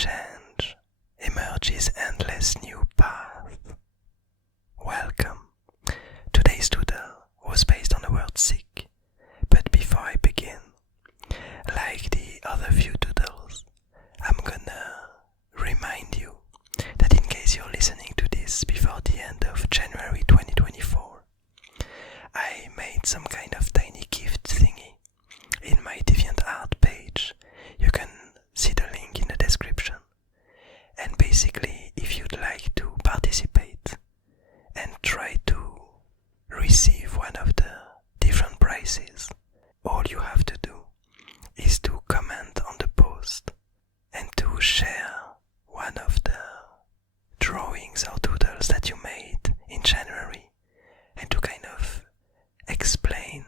change emerges endless new path. Welcome. Today's doodle was based on the word sick, but before I begin, like the other few doodles, I'm gonna remind you that in case you're listening to this before the end of January 2024, I made some kind of tiny gift thingy in my DeviantArt page. You can see the link in the description. And basically, if you'd like to participate and try to receive one of the different prizes, all you have to do is to comment on the post and to share one of the drawings or doodles that you made in January, and to kind of explain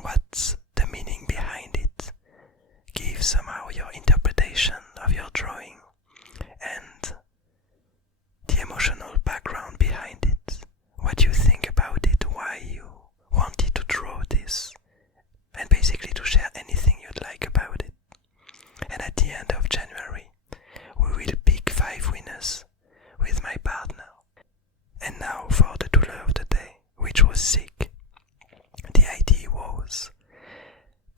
what's the meaning behind it, give somehow your interpretation of your drawing and the emotional background behind it, what you think about it, why you wanted to draw this, and basically to share anything you'd like about it. And at the end of January, we will pick 5 winners with my partner. And now for the doodle of the day, which was sick. The idea was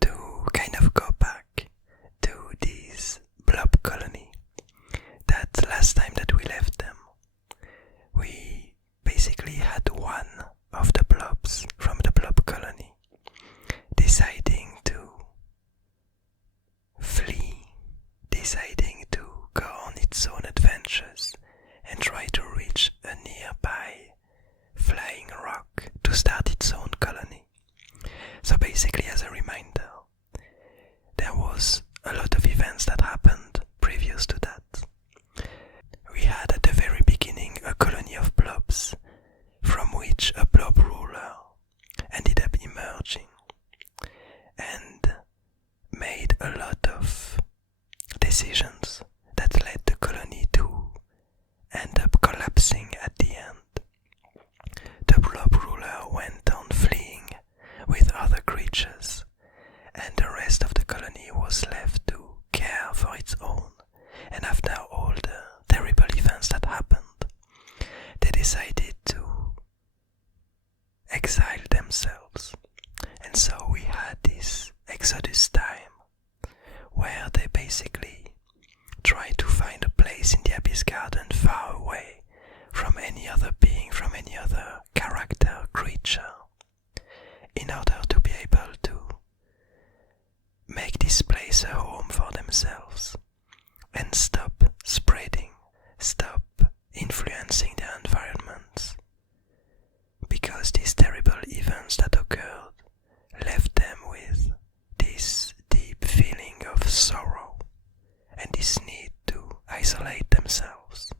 to kind of go back to this blob colony that last time that we left them, we basically had one of the blobs from the blob colony deciding to flee, deciding to go on its own adventures and try to reach a nearby flying rock to start its own colony. So basically, as a reminder, there was a lot of events that happened previous to that. We had at the very beginning a colony of blobs, from which a blob ruler ended up emerging and made a lot of decisions that led the colony to end up collapsing at the end. The blob ruler went on fleeing with other creatures, and the rest of the colony was left to care for its own. And after all the terrible events that happened, they decided to exile themselves. And so we had this exodus time where they basically tried to find a place in the Abyss Garden far away from any other being, from any other character, creature, in order to be able to make this place a home for themselves and stop spreading, stop influencing their environments, because these terrible events that occurred left them with this deep feeling of sorrow and this need to isolate themselves.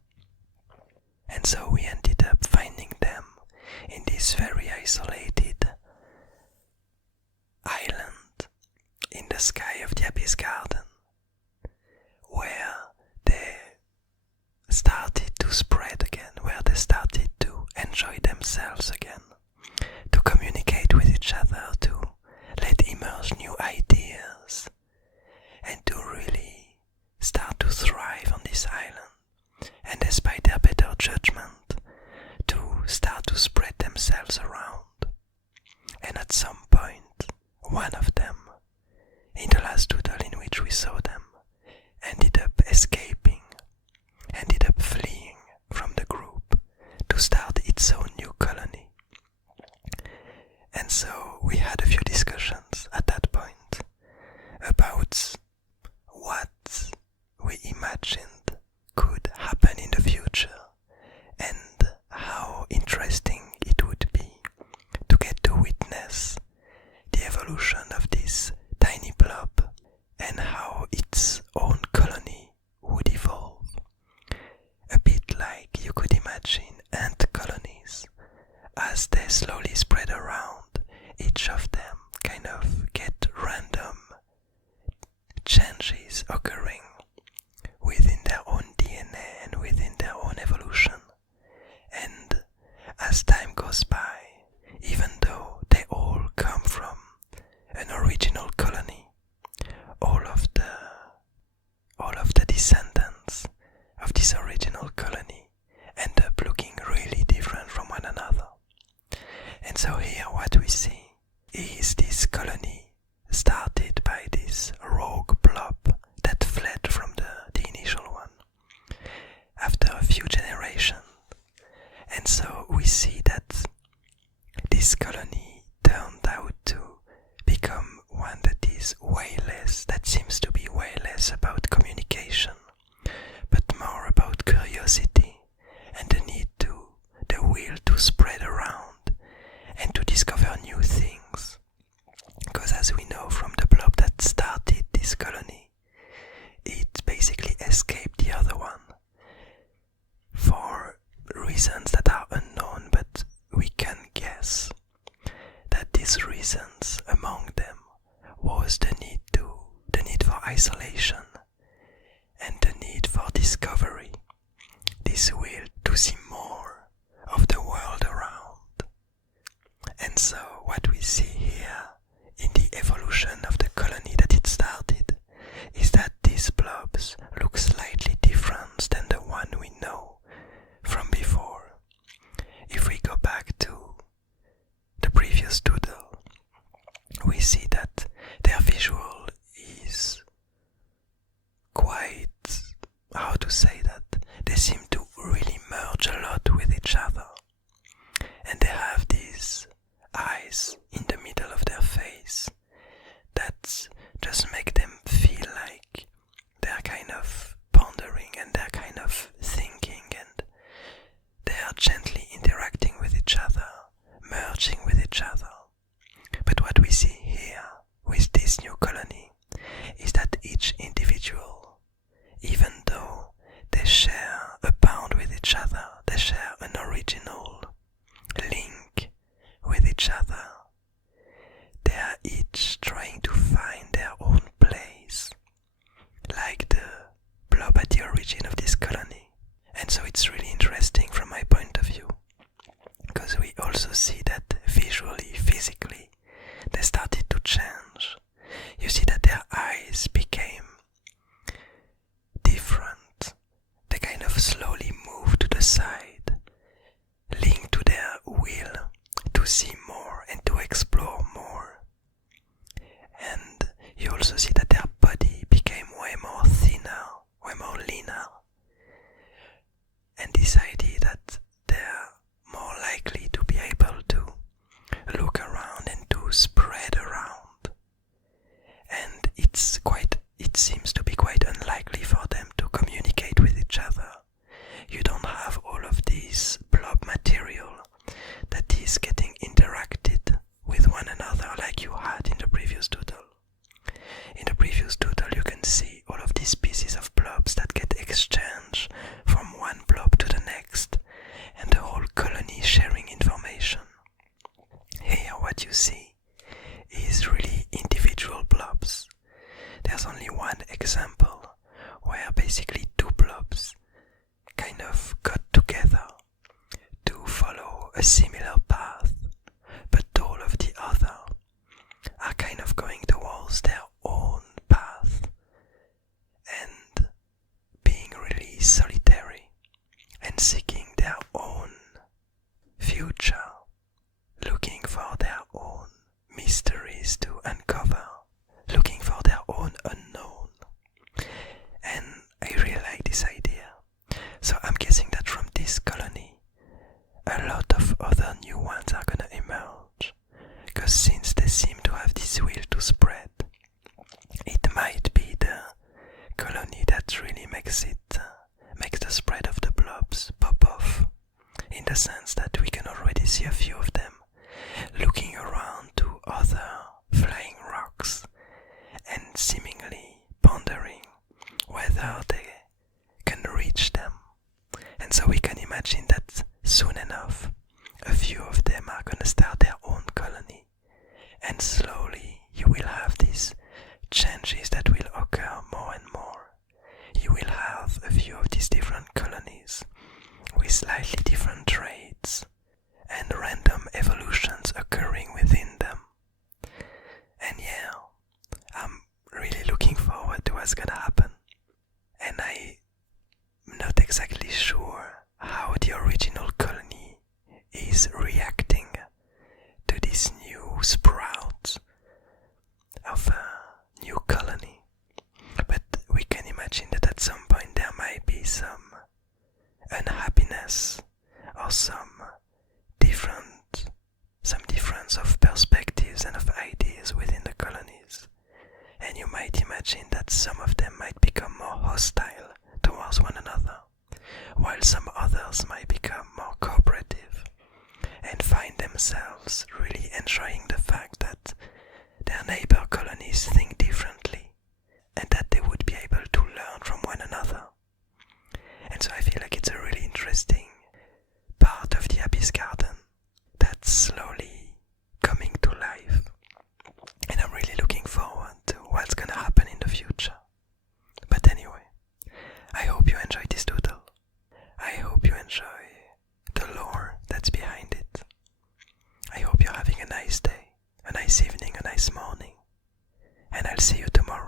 And so we ended up finding them in this very isolated island in the sky of the Abyss Garden, where they started to spread again, where they started to enjoy themselves again, to communicate with each other, to let emerge new ideas, and to really start to thrive on this island, and despite their better judgment, to start to spread themselves around. And at some point, one of them, in the last doodle in which we saw them, ended up escaping, ended up fleeing from the group to start its own new colony. And so we had a few discussions at that point about what we imagined escape the other one for reasons that are unknown, but we can guess that these reasons among them was the need for isolation and the need for discovery, this will to see more of the world around. And so what we see here in the evolution of the colony that it started is that these blobs look slightly different than the one we know from before. If we go back to the previous doodle, we see that their visual is quite, how to say that, they seem to really merge a lot with each other. And they have these eyes in the middle of their face that just make them feel like they're kind of pondering and they're kind of thinking, and they are gently interacting with each other, merging with each other. But what we see here with this new colony is that each individual, even though they share a bond with each other, they share an original link with each other, they are each trying to find their own place, like the blob at the origin of this colony. And so it's really interesting from my point of view, because we also see that visually, physically, they started to change. You see that their eyes became different. They kind of slowly moved to the side, linked to their will to see more and to explore more. And you also see that their body became way more thinner, way more leaner. And this idea that they're more likely to be able to look around and to spread around. And it seems to be quite unlikely for them to communicate with each other. You don't have all of this blob material that is getting interacted with one another like you had in the previous doodle. In the previous doodle you can see all of these pieces of blobs that get exchanged from one blob to the next, and the whole colony sharing information. Here what you see is really individual blobs. There's only one example where basically two blobs kind of got together to follow a similar path, but all of the other are kind of going towards their own path and being really solitary and seeking their own future, looking for their own mysteries to uncover, looking for their own unknown. And I really like this idea. So I'm guessing that from this colony, a lot of other new ones are gonna emerge, because since they seem to have this will to spread, it might be the colony that really makes the spread of the blobs pop off, in the sense that we can already see a few of them looking around to other flying rocks and seemingly pondering whether they can reach them. And so we can imagine that soon enough a few of them are going to start their own colony, and slowly you will have these changes that will occur more and more. You will have a few of these different colonies with slightly different traits and random evolutions occurring within them. And yeah, I'm really looking forward to what's gonna happen. And I'm not exactly sure how the original colony is reacting to this new sprout of a new colony. But we can imagine that at some point there might be some unhappiness or some difference of perspectives and of ideas within the colonies. And you might imagine that some of them might become more hostile towards one another, while some others might become more cooperative and find themselves really enjoying the fact that their neighbor colonies think differently and that they would be able to learn from one another. nice day, a nice evening, a nice morning, and I'll see you tomorrow.